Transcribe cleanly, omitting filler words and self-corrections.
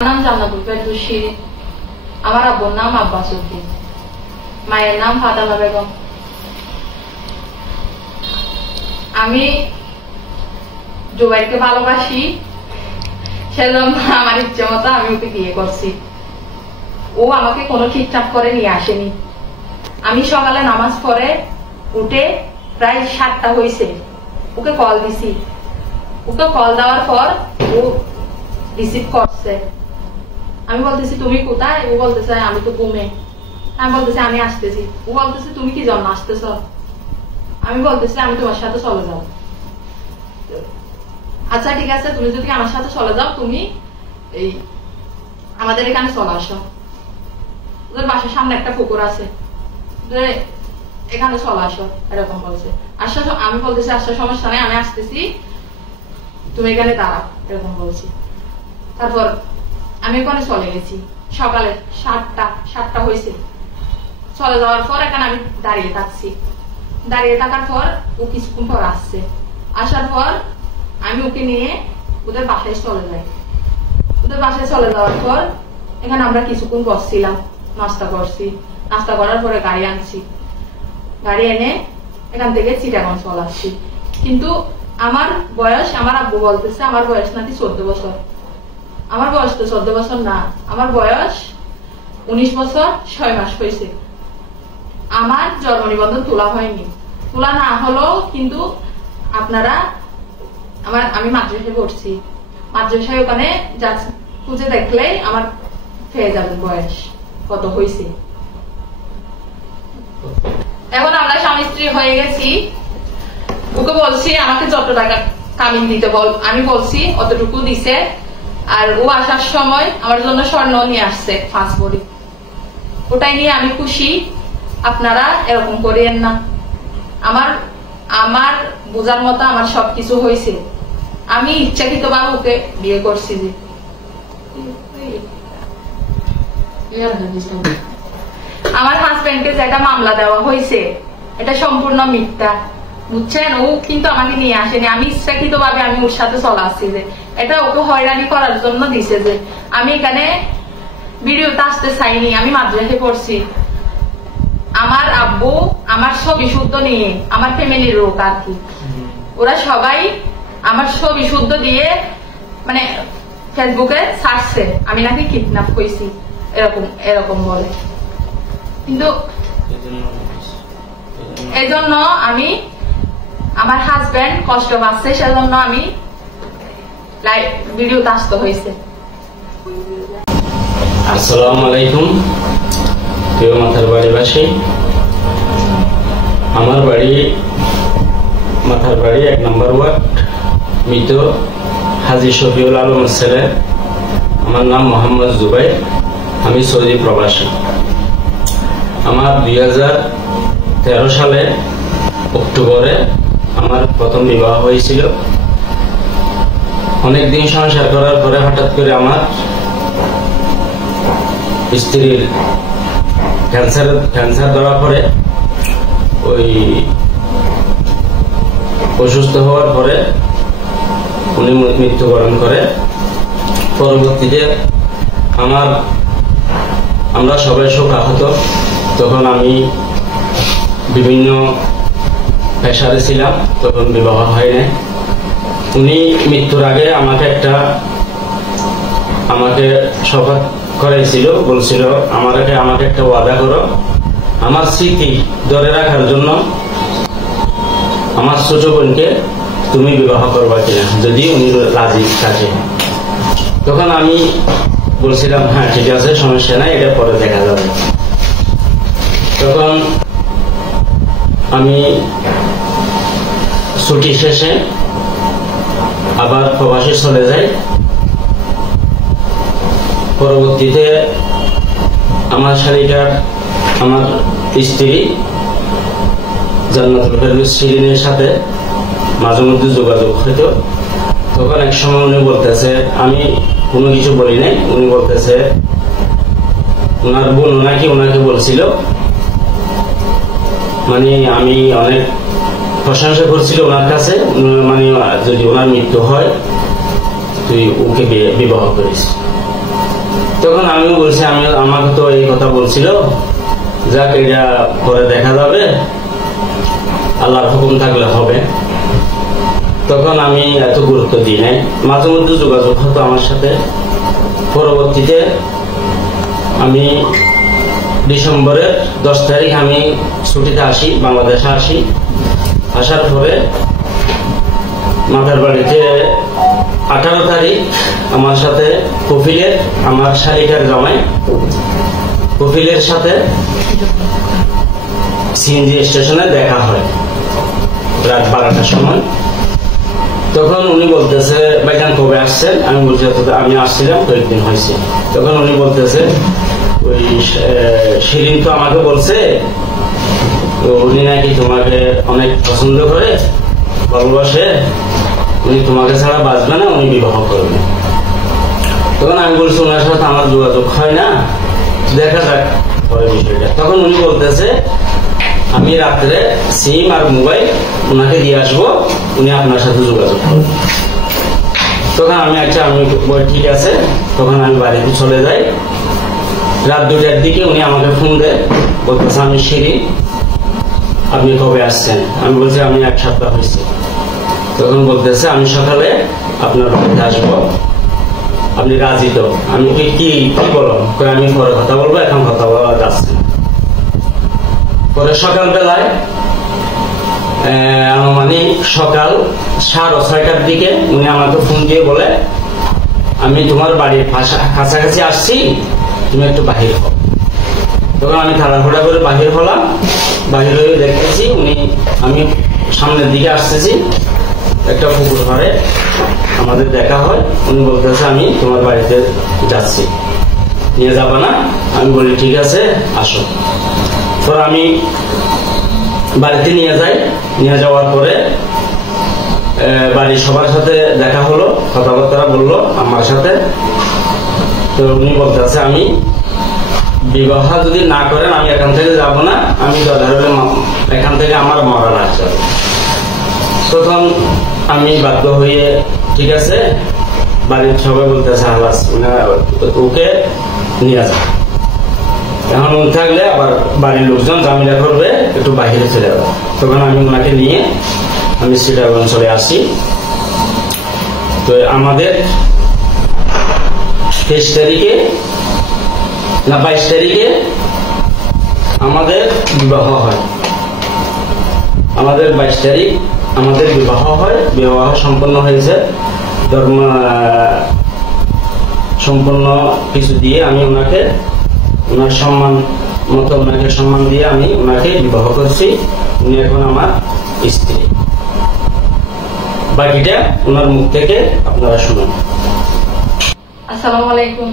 নাম জান্নাতুল ফেরদৌসী, আমার আব্বুর নাম আব্বাস উদ্দিন, মায়ের নাম ফাতেমা বেগম। আমি জুবাইরকে ভালোবাসি, সেজন্য আমার ইচ্ছে মতো আমি ওকে বিয়ে করছি। ও আমাকে কোনো ঠিকঠাক করে নিয়ে আসেনি। আমি সকালে নামাজ পড়ে উঠে প্রায় 7টা হয়েছে, ওকে কল দিছি। ওকে কল দেওয়ার পর ও রিসিভ করছে। আমি বলতেছি তুমি কোথায়? ও বলতেছে আমি তো ঘুমে। আমি বলতেছি আমি আসতেছি। ও বলতেছে তুমি কি জন্য আসতেছ? আমি বলতেছি আমি তোমার সাথে চলে যাও। আচ্ছা ঠিক আছে, তুমি যদি আমার সাথে চলে যাও, তুমি এই আমাদের এখানে চলে আসো, ওদের বাসার সামনে একটা পুকুর আছে, এখানে চলে আসো, এরকম বলছে। আচ্ছা আমি বলতেছি আচ্ছা সমস্যা নেই, আমি আসতেছি, তুমি এখানে দাঁড়াও, এরকম বলছি। তারপর আমি ওখানে চলে গেছি। সকালে 7টা হয়েছে। চলে যাওয়ার পর এখানে আমি দাঁড়িয়ে থাকছি। দাঁড়িয়ে থাকার পর ও কিছুক্ষণ পর আসছে। আসার পর আমি ওকে নিয়ে ওদের বাসায় চলে যাই। ওদের বাসায় চলে যাওয়ার পর এখানে আমরা কিছুক্ষণ বসছিলাম, নাস্তা করছি। নাস্তা করার পরে গাড়ি আনছি। গাড়ি এনে এখান থেকে চিটাগাং চলে আসছি। কিন্তু আমার বয়স, আমার আব্বু বলতেছে আমার বয়স নাকি 14 বছর। আমার বয়স তো 14 বছর না, আমার বয়স 19 বছর 6 মাস হয়েছে। আমার জন্ম নিবন্ধন তোলা হয়নি। তোলা না হলেও কিন্তু আপনারা আমি মাদ্রাসায় পড়ছি, মাদ্রাসায় ওখানে খুঁজে দেখলে আমার পেয়ে যাবেন বয়স কত হয়েছে। এখন আমরা স্বামী স্ত্রী হয়ে গেছি। ওকে বলছি আমাকে যত টাকা কামিন দিতে বল, আমি বলছি অতটুকু দিছে। আর ও আসার সময় আমার জন্য স্বর্ণ নিয়ে আসছে 5 ভরি। ওটাই নিয়ে আমি খুশি। আপনারা এরকম করিয়েন না। আমার বোঝার মতো আমার সবকিছু হয়েছে। আমি ইচ্ছাকৃত ভাবে ওকে বিয়ে করছি। যে আমার হাজবেন্ডকে যেটা মামলা দেওয়া হয়েছে এটা সম্পূর্ণ মিথ্যা, বুঝছেন? ও কিন্তু আমাকে নিয়ে আসেনি। আমি ইচ্ছাকৃত ভাবে আমি ওর সাথে চলে আসছি। যে এটা ওকে হয়রানি করার জন্য দিছে। যে আমি এখানে ভিডিওতে আসতে চাইনি, আমি মাদ্রাসায় পড়ছি। আমার আব্বু আমার ছবি শুদ্ধ নিয়ে, আমার ফ্যামিলির লোক আর কি, ওরা সবাই আমার ছবি শুদ্ধ দিয়ে মানে ফেসবুকে ছাড়ছে আমি নাকি কিডন্যাপ হয়েছি, এরকম বলে। কিন্তু এই জন্য আমি, আমার হাজবেন্ড কষ্ট পাচ্ছে, সেজন্য আমি ভিডিওতে আসতে হয়েছে। আসসালামু আলাইকুম প্রিয় মাথার বাড়িবাসী। আমার বাড়ি মাথার বাড়ি 1 নম্বর ওয়ার্ড, মৃত হাজী শফিউল আলমের ছেলে। আমার নাম মোহাম্মদ জুবাইর, আমি সৌদি প্রবাসী। আমার 2013 সালে অক্টোবরে আমার প্রথম বিবাহ হয়েছিল। অনেকদিন সংসার করার পরে হঠাৎ করে আমার স্ত্রীর ক্যান্সার ধরা পড়ে। ওই অসুস্থ হওয়ার পরে উনি মৃত্যুবরণ করে। পরবর্তীতে আমরা সবাই শোকাহত। তখন আমি বিভিন্ন পেশারে ছিলাম, তখন বিবাহ হয় নাই। উনি মৃত্যুর আগে আমাকে শপথ করাইছিল, বলছিল আমাকে একটা ওয়াদা করো, আমার স্মৃতি ধরে রাখার জন্য আমার ছোট বোনকে তুমি বিবাহ করবা কিনা, যদি উনি রাজি থাকে। তখন আমি বলছিলাম হ্যাঁ ঠিক আছে, সমস্যা নাই, এটা পরে দেখা যাবে। তখন আমি ছুটি শেষে আবার প্রবাসে চলে যাই। পরবর্তীতে আমার স্ত্রী জান্নাতুল ফেরদৌসী শিরিনের সাথে মাঝে মধ্যে যোগাযোগ হইতো। তখন এক সময় উনি বলতেছে, আমি কোনো কিছু বলি নাই, উনি বলতেছে ওনার বোন ওনাকে বলছিল, মানে আমি অনেক প্রশংসা করছিল ওনার কাছে, মানে যদি ওনার মৃত্যু হয় তুই ওকে বিবাহ করিস। তখন আমিও বলছি, আমাকে তো এই কথা বলছিল, যাক এটা পরে দেখা যাবে, আল্লাহর হুকুম থাকলে হবে। তখন আমি এত গুরুত্ব দিই নাই, মাঝে মধ্যে যোগাযোগ হতো আমার সাথে। পরবর্তীতে আমি ডিসেম্বরের 10 তারিখ আমি ছুটিতে আসি, বাংলাদেশে আসি। আসার পরে মাতার বাড়িতে 18 তারিখ আমার সাথে কফিলের, আমার শালিকার জামাই কফিলের সাথে সিএনজি স্টেশনে দেখা হয় রাত 12টার সময়। তখন উনি বলতেছে, ভাইজান কবে আসছেন? আমি বলছি আমি আসছিলাম, কয়েকদিন হয়েছে। তখন উনি বলতেছে, ওই শিরিন তো আমাকে বলছে, তো উনি নাকি তোমাকে অনেক পছন্দ করে, ভালোবাসে, উনি তোমাকে ছাড়া বাঁচবে না, উনি বিবাহ করবে। তখন আমি বলছি, ওনার সাথে আমার যোগাযোগ হয় না, দেখা যাক পরে বিষয়টা। তখন উনি বলতেছে, আমি রাত্রে সিম আর মোবাইল ওনাকে দিয়ে আসবো, উনি আপনার সাথে যোগাযোগ করবেন। তখন আমি আমি ঠিক আছে। তখন আমি বাড়িতে চলে যাই। রাত 2টার দিকে উনি আমাকে ফোন দেয়, বলতেছে, আমি শিরিন, আপনি কবে আসছেন? আমি বলছি আমি 1 সপ্তাহ হয়েছে। তখন বলতেছে, আমি সকালে আপনার বাড়িতে আসবো, আপনি রাজি তো? আমি কি বলো? আমি পরে কথা বলবো, এখন কথা বলা যাচ্ছে না। পরে সকালবেলায় মানে সকাল 6:30টার দিকে উনি আমাকে ফোন দিয়ে বলে, আমি তোমার বাড়ির কাছাকাছি আসছি, তুমি একটু বাহির হও। তখন আমি তাড়াহুড়া করে বাহির হলাম। বাহির হয়ে দেখতেছি আমি সামনের দিকে আসতেছি, একটা পুকুর ঘরে আমাদের দেখা হয়। উনি বলতেছে, আমি তোমার বাড়িতে যাচ্ছি, নিয়ে যাবা না? আমি বলি ঠিক আছে, আসো। পরে আমি বাড়িতে নিয়ে যাই। নিয়ে যাওয়ার পরে বাড়ির সবার সাথে দেখা হলো, কথাবার্তা বললো আমার সাথে। তো উনি বলতেছে, আমি বিবাহ যদি না করেন আমি এখান থেকে যাব না, আমি এখান থেকে আমার মরা লাগছে। তখন আমি বাধ্য হয়ে ঠিক আছে, বাড়ির সবাই বলতেছে, হালাস ওকে নিয়ে যা। এখন উনি থাকলে আবার বাড়ির লোকজন ঝামেলা করবে, একটু বাহিরে চলে যাবো। তখন আমি ওনাকে নিয়ে আমি চিটাগং চলে আসি। তো আমাদের 23 তারিখে না 22 তারিখে আমাদের বিবাহ হয়। আমাদের 22 তারিখ আমাদের বিবাহ হয়। বিবাহ সম্পন্ন হয়েছে, ধর্ম সম্পন্ন কিছু দিয়ে আমি ওনাকে, ওনার সম্মান মতো ওনাকে সম্মান দিয়ে আমি ওনাকে বিবাহ করছি। উনি এখন আমার স্ত্রী। বাকিটা ওনার মুখ থেকে আপনারা শুনুন। আসসালামু আলাইকুম।